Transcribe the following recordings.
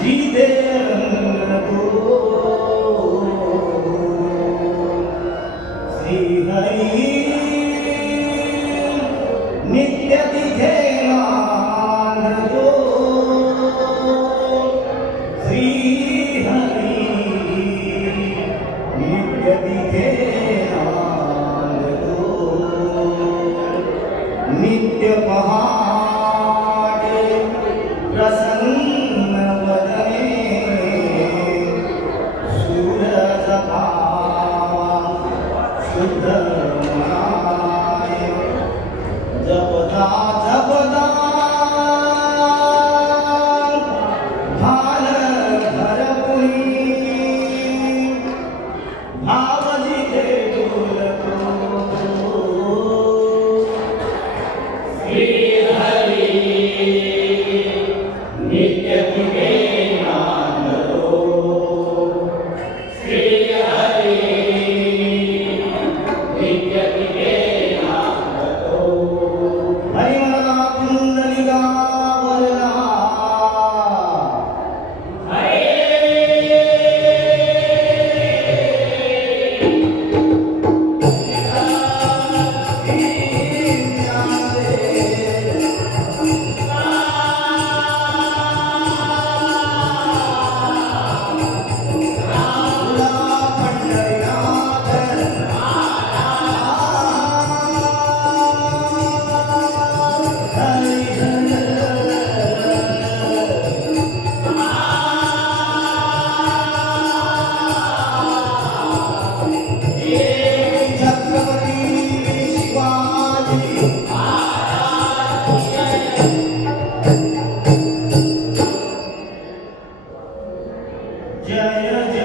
Di de yeah, yeah.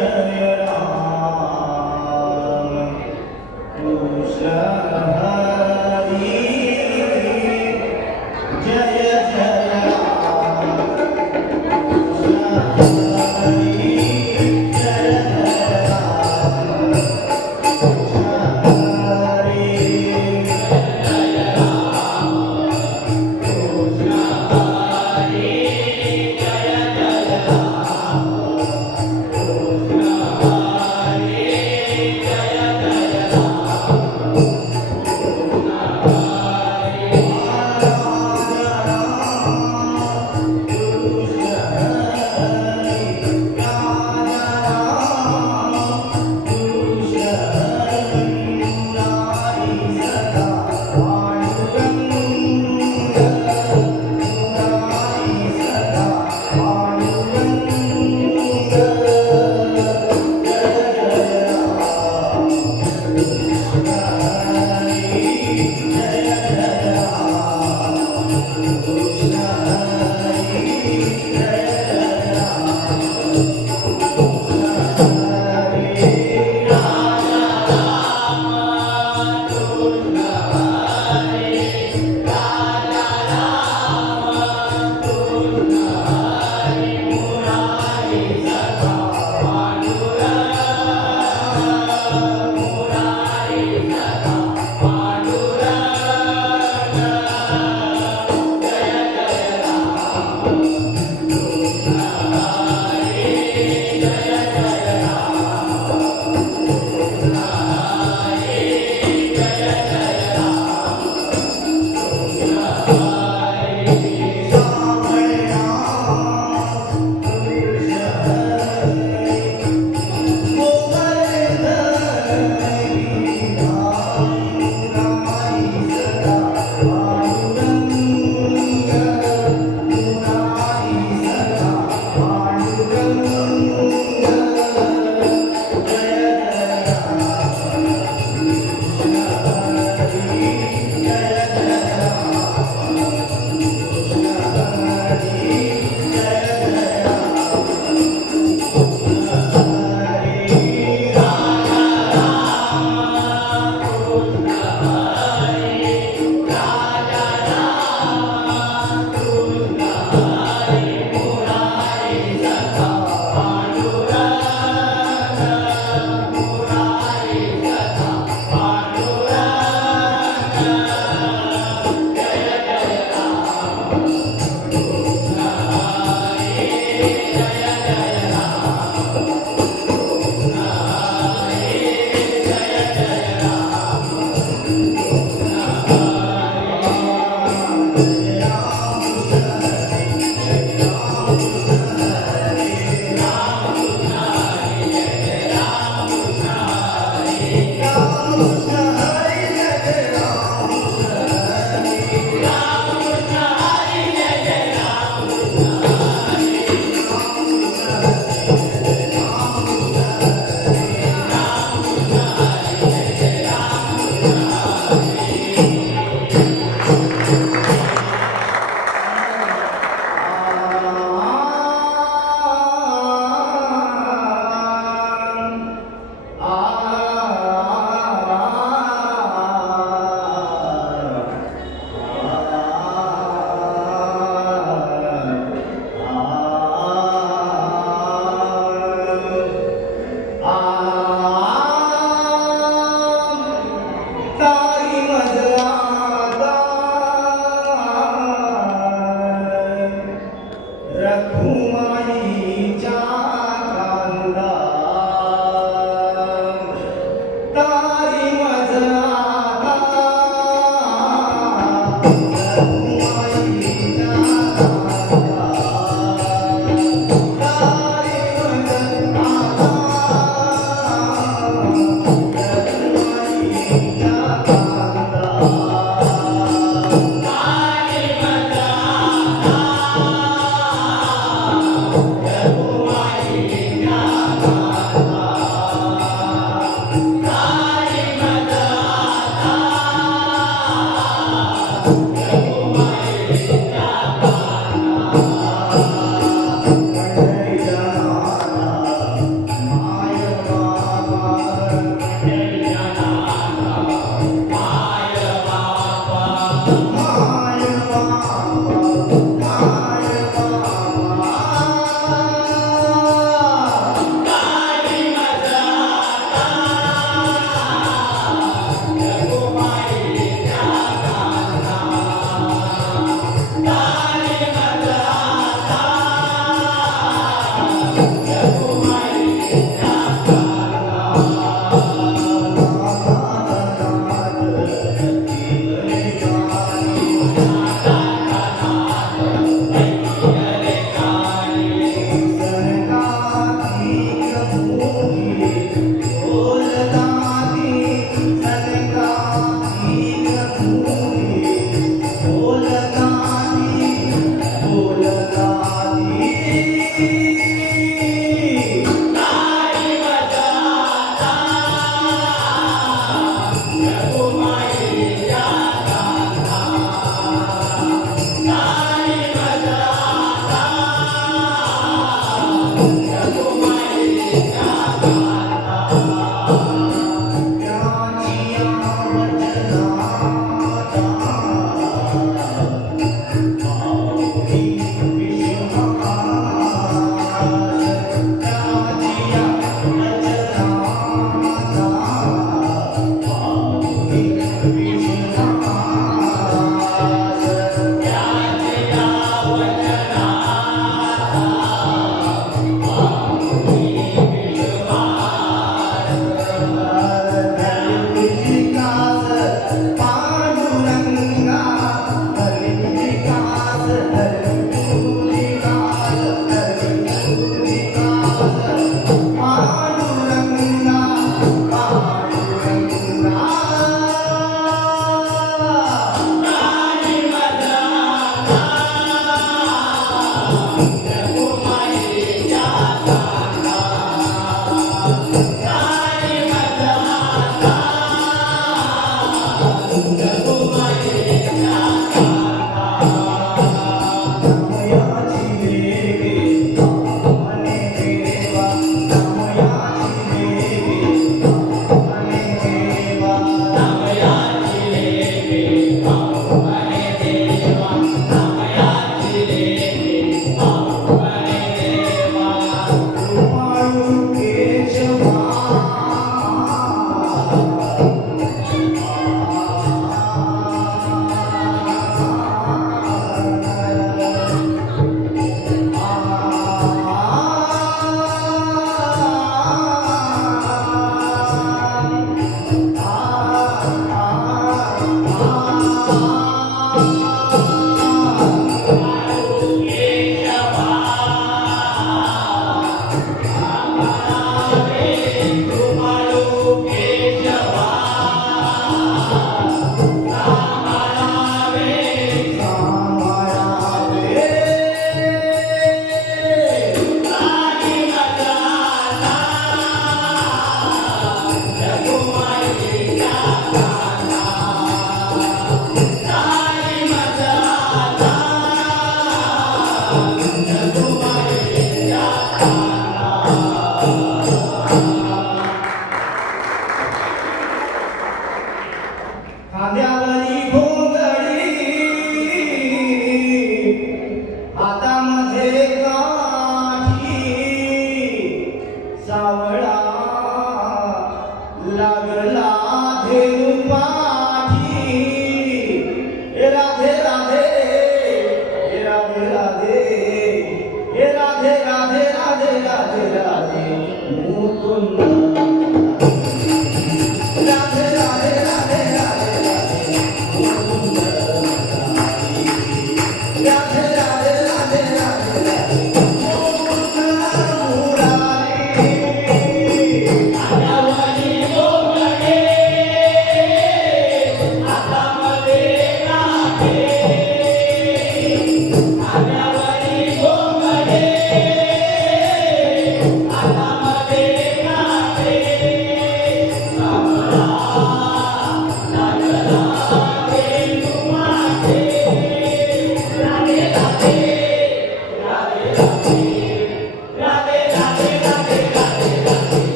Oh. তোমার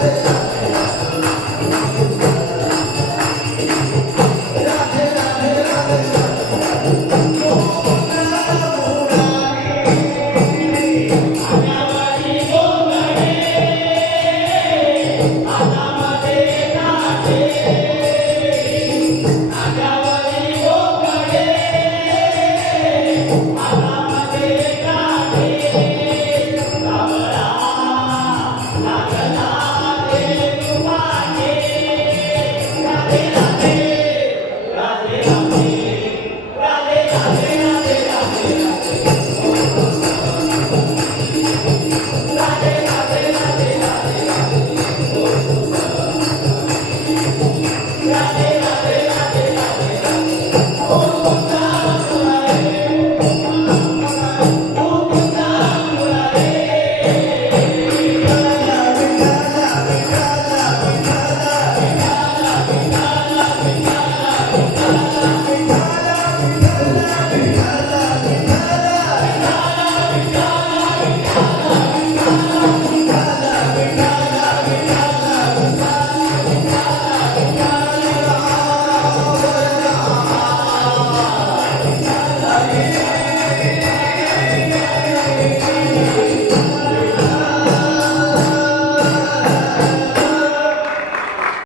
Amém.